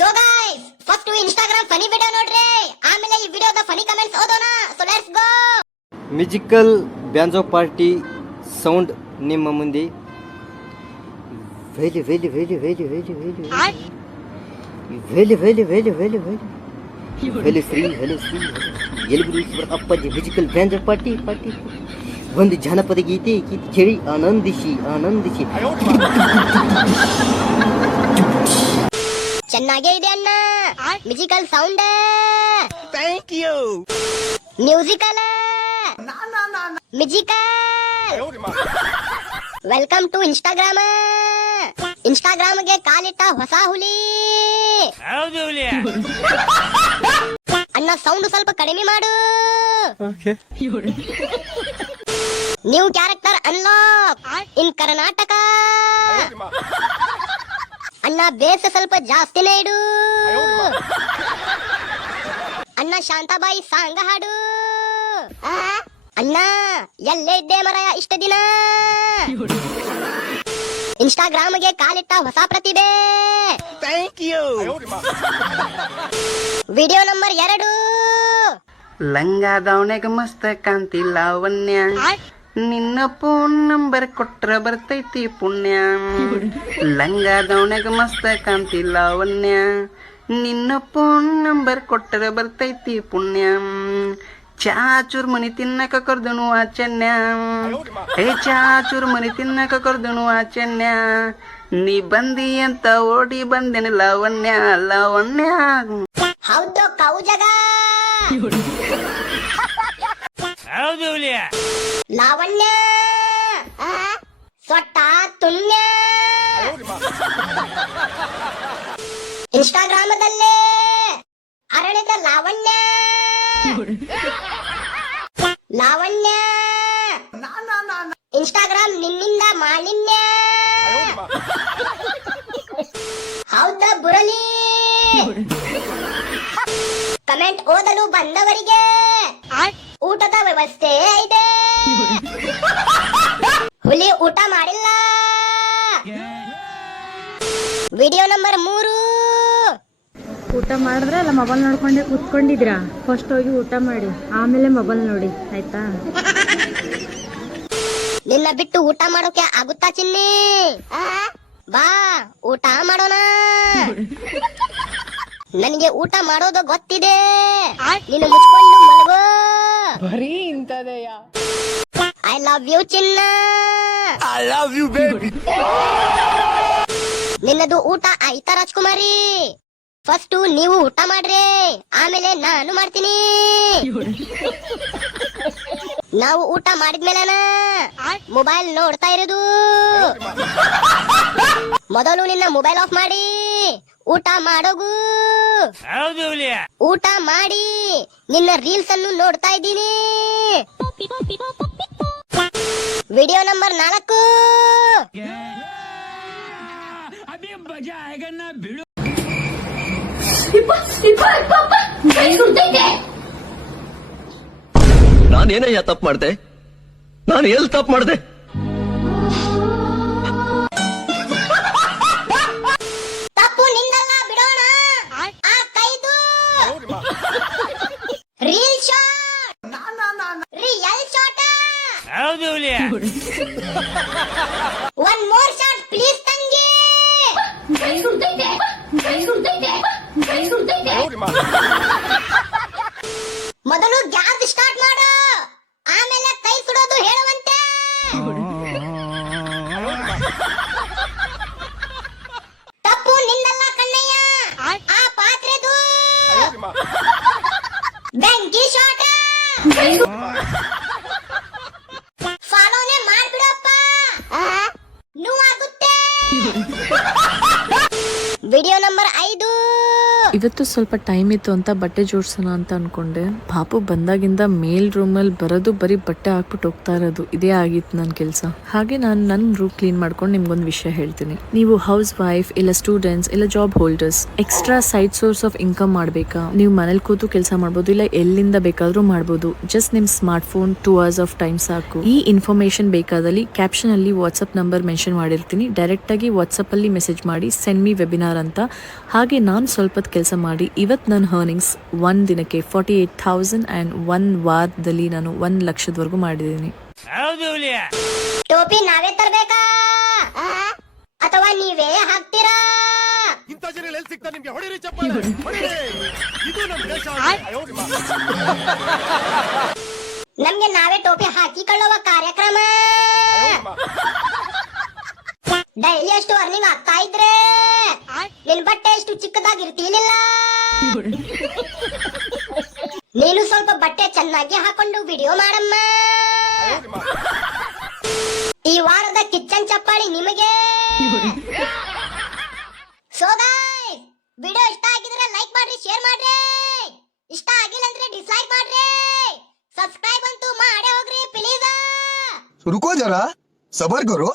So guys first Instagram funny video ನೋಡ್ರಿ, ಆಮೇಲೆ ಈ ವಿಡಿಯೋದ ಫನಿ ಕಮೆಂಟ್ಸ್ ಓದೋಣ. So let's go. Musical banjo party sound ನಿಮ್ಮ ಮುಂದೆ. ವೇಲಿ ವೇಲಿ ವೇಲಿ ವೇಲಿ ವೇಲಿ ವೇಲಿ ವೇಲಿ ವೇಲಿ ವೇಲಿ ವೇಲಿ ವೇಲಿ ವೇಲಿ ಶ್ರೀ ವೇಲಿ ಶ್ರೀ ಎಲ್ಗುರು ಅಪ್ಪಾಜಿ ಮ್ಯೂಸಿಕಲ್ ಬ್ಯಾಂಜೋ ಪಾರ್ಟಿ ಪಾರ್ಟಿ ಒಂದು ಜಾನಪದ ಗೀತೆ ಕೇಳಿ ಆನಂದಿಸಿ ಆನಂದಿಸಿ. ಚೆನ್ನಾಗೇ ಇದೆ ಅಣ್ಣ musical sound. Thank you. Musical musical. Welcome to Instagram. ಇನ್ಸ್ಟಾಗ್ರಾಮ್ಗೆ ಕಾಲಿಟ್ಟ ಹೊಸ ಹುಲಿ. ಅಣ್ಣ ಸೌಂಡ್ ಸ್ವಲ್ಪ ಕಡಿಮೆ ಮಾಡು. New character unlock in Karnataka. ಅಣ್ಣ ಬೇಸ್ ಸ್ವಲ್ಪ ಜಾಸ್ತಿನೇ ಇಡು. ಅಣ್ಣ ಶಾಂತಾಬಾಯಿ ಸಾಂಗ್ ಹಾಡು. ಅಣ್ಣ ಎಲ್ಲೇ ಇದ್ದೆ ಮರಯ ಇಷ್ಟ ದಿನ. ಇನ್ಸ್ಟಾಗ್ರಾಮ್ಗೆ ಕಾಲಿಟ್ಟ ಹೊಸ ಪ್ರತಿಭೆ. Thank you. Video number 2. ಲಂಗಾದವನೆಗ ಮಸ್ತ ಕಾಂತಿ ಲಾವಣ್ಯ, ನಿನ್ನ ಫೋನ್ ನಂಬರ್ ಕೊಟ್ರ ಬರ್ತೈತಿ ಪುಣ್ಯ. ಲಂಗಾದವನೆಗ ಮಸ್ತ ಕಾಂತಿ ಲಾವಣ್ಯ, ನಿನ್ನ ಫೋನ್ ನಂಬರ್ ಕೊಟ್ರ ಬರ್ತೈತಿ ಪುಣ್ಯ. ಚಾಚೂರ್ ಮನಿ ತಿನ್ನಕ ಕರ್ದನು ಆಚನ್ಯ, ಹೇ ಚಾಚೂರ್ ಮನಿ ತಿನ್ನಕ ಕರ್ದನು ಆಚನ್ಯ. ನೀ ಬಂದಿ ಅಂತ ಓಡಿ ಬಂದೆನ ಲಾವಣ್ಯ ಲಾವಣ್ಯ. ಹೌದು ಕೌಜಗ ಲಾವಣ್ಯ ಸೊಟ್ಟ ತುಣ್ಯ. ಇನ್ಸ್ಟಾಗ್ರಾಮದಲ್ಲೇ ಅರಳಿದ ಲಾವಣ್ಯ. ಲಾವಣ್ಯ ಇನ್ಸ್ಟಾಗ್ರಾಮ್ ನಿನ್ನಿಂದ ಮಾಲಿನ್ಯ. ಹೌದ ಬುರಲಿ. ಕಮೆಂಟ್ ಓದಲು ಬಂದವರಿಗೆ ಊಟದ ವ್ಯವಸ್ಥೆ ಇದೆ. ಹುಲಿ ಊಟ ಮಾಡಿಲ್ಲ. Video number 3. ಊಟ ಮಾಡಿದ್ರೆ ಅಲ್ಲ ಮೊಬೈಲ್ ನೋಡ್ಕೊಂಡೆ ಕೂತ್ಕೊಂಡಿದ್ರಾ? ಫಸ್ಟ್ ಹೋಗಿ ಊಟ ಮಾಡಿ ಆಮೇಲೆ ಮೊಬೈಲ್ ನೋಡಿ, ಆಯ್ತಾ? ನಿನ್ನ ಬಿಟ್ಟು ಊಟ ಮಾಡೋಕೆ ಆಗುತ್ತಾ ಚಿನ್ನಿ? ಬಾ ಊಟ ಮಾಡೋಣ. ನನಗೆ ಊಟ ಮಾಡೋದು ಗೊತ್ತಿದೆ, ನೀನು ಮುಚ್ಕೊಂಡು ಮಲಗೋ. ಬರೀ ಇಂತದೆಯ. ಐ ಲವ್ ಯು ಚಿನ್ನ. I love you baby. ನಿನ್ನದು ಊಟ ಆಯ್ತಾ ರಾಜ್ಕುಮಾರಿ? ಫಸ್ಟ್ ನೀವು ಊಟ ಮಾಡ್ರಿ, ಆಮೇಲೆ ನಾನು ಮಾಡ್ತೀನಿ. ನಾವು ಊಟ ಮಾಡಿದ್ಮೇಲೆನ ಮೊಬೈಲ್ ನೋಡ್ತಾ ಇರೋದು. ಮೊದಲು ನಿನ್ನ ಮೊಬೈಲ್ ಆಫ್ ಮಾಡಿ ಊಟ ಮಾಡೋಗು. ಊಟ ಮಾಡಿ ನಿನ್ನ ರೀಲ್ಸ್ ಅನ್ನು ನೋಡ್ತಾ ಇದ್ದೀನಿ. Video number 4. ನಾನೇನಯ್ಯ ತಪ್ಪು ಮಾಡ್ದೆ? ನಾನು ಎಲ್ಲಿ ತಪ್ಪು ಮಾಡ್ದೆ? ತಪ್ಪು ನಿಂದಲ್ಲ, ಬಿಡೋಣ. ಆ ಕೈದು reel shot, real shot. One more shot please ತಂಗಿ. ಮೊದಲು ಗ್ಯಾಸ್ ಸ್ಟಾರ್ಟ್ ಮಾಡು, ಆಮೇಲೆ ಕೈ ಸುಡೋದು ಹೇಳುವಂತೆ. ತಪ್ಪು ನಿಂದಲ್ಲ ಕಣ್ಣಯ್ಯ, ಆ ಪಾತ್ರೆದು. ಬೆಂಕಿ ಶಾಟ್. ಫಾಲೋನೆ ಮಾಡ್ಬಿಡಪ್ಪ, ನೋವಾಗುತ್ತೆ. Video number 5. ಇವತ್ತು ಸ್ವಲ್ಪ ಟೈಮ್ ಇತ್ತು ಅಂತ ಬಟ್ಟೆ ಜೋಡ್ಸೋಣ ಅಂತ ಅನ್ಕೊಂಡೆ. ಪಾಪು ಬಂದಾಗಿಂದ ಮೇಲ್ ರೂಮಲ್ಲಿ ಬರೋದು ಬರೀ ಬಟ್ಟೆ ಹಾಕ್ಬಿಟ್ಟು ಹೋಗ್ತಾ ಇರೋದು ಇದೇ ಆಗಿತ್ತು ನನ್ನ ಕೆಲಸ. ಹಾಗೆ ನಾನು ನನ್ನ ರೂಮ್ ಕ್ಲೀನ್ ಮಾಡ್ಕೊಂಡು ನಿಮ್ಗೊಂದು ವಿಷಯ ಹೇಳ್ತೀನಿ. ನೀವು ಹೌಸ್ ವೈಫ್ ಇಲ್ಲ ಸ್ಟೂಡೆಂಟ್ಸ್ ಇಲ್ಲ job holders extra side source of income ಮಾಡ್ಬೇಕಾ? ನೀವು ಮನೇಲಿ ಕೂತು ಕೆಲಸ ಮಾಡ್ಬೋದು, ಇಲ್ಲ ಎಲ್ಲಿಂದ ಬೇಕಾದ್ರೂ ಮಾಡ್ಬೋದು. ಜಸ್ಟ್ ನಿಮ್ smart phone 2 hours of time ಸಾಕು. ಈ ಇನ್ಫಾರ್ಮೇಶನ್ ಬೇಕಾದಲ್ಲಿ ಕ್ಯಾಪ್ಷನ್ ಅಲ್ಲಿ ವಾಟ್ಸ್ಆಪ್ ನಂಬರ್ ಮೆನ್ಷನ್ ಮಾಡಿರ್ತೀನಿ. ಡೈರೆಕ್ಟ್ ಆಗಿ ವಾಟ್ಸ್ಆಪ್ ಅಲ್ಲಿ ಮೆಸೇಜ್ ಮಾಡಿ ಸೆಂಡ್ ಮಿ ವೆಬಿನಾರ್ ಅಂತ. ಹಾಗೆ ನಾನು ಸ್ವಲ್ಪ ಕೆಲಸ ಮಾಡಿ ಇವತ್ತು ನನ್ನ ಅರ್ನಿಂಗ್ಸ್ 1 ದಿನಕ್ಕೆ 48,000 and 1 ವಾರದಲ್ಲಿ ನಾನು 1 ಲಕ್ಷದವರೆಗೂ ಮಾಡಿದ್ದೀನಿ. ಟೋಪಿ ನಾವೇ ತರ್ಬೇಕಾ ಅಥವಾ ನೀವೇ ಹಾಕ್ತೀರಾ? ಇಂಥ ಜನ ಎಲ್ಲಿ ಸಿಗ್ತಾರೆ ನಿಮ್ಗೆ? ಹೊಡಿರಿ ಚಪ್ಪಾಳೆ, ಹೊಡಿರಿ. ಇದು ನಮ್ಮ ದೇಶ. ನಮ್ಗೆ ನಾವೇ ಟೋಪಿ ಹಾಕಿಕೊಳ್ಳುವ ಕಾರ್ಯಕ್ರಮ. ಡೈಲಿ ಅಷ್ಟು ಅರ್ನಿಂಗ್ ಆಗ್ತಾ ಇದ್ರೆ ನಿನ್ ಬಟ್ಟೆ ಎಷ್ಟು ಚಿಕ್ಕದಾಗಿರ್ತೀನಿಲ್ಲ. ನೀನು ಸ್ವಲ್ಪ ಬಟ್ಟೆ ಚೆನ್ನಾಗಿ ಹಾಕೊಂಡು ವಿಡಿಯೋ ಮಾಡಮ್ಮ. ಈ ವಾರದ ಕಿಚ್ಚನ್ ಚಪ್ಪಾಳಿ ನಿಮಗೆ. ಸೊ ಗೈಸ್, ವಿಡಿಯೋ ಇಷ್ಟ ಆಗಿದ್ರೆ ಲೈಕ್ ಮಾಡ್ರಿ, ಶೇರ್ ಮಾಡ್ರಿ. ಇಷ್ಟ ಆಗಿಲ್ಲ ಅಂದ್ರೆ ಡಿಸ್ಲೈಕ್ ಮಾಡ್ರಿ. ಸಬ್ಸ್ಕ್ರೈಬ್ ಅಂತೂ ಮಾಡೇ ಹೋಗ್ರಿ ಪ್ಲೀಸ್. रुको जरा, सबर करो.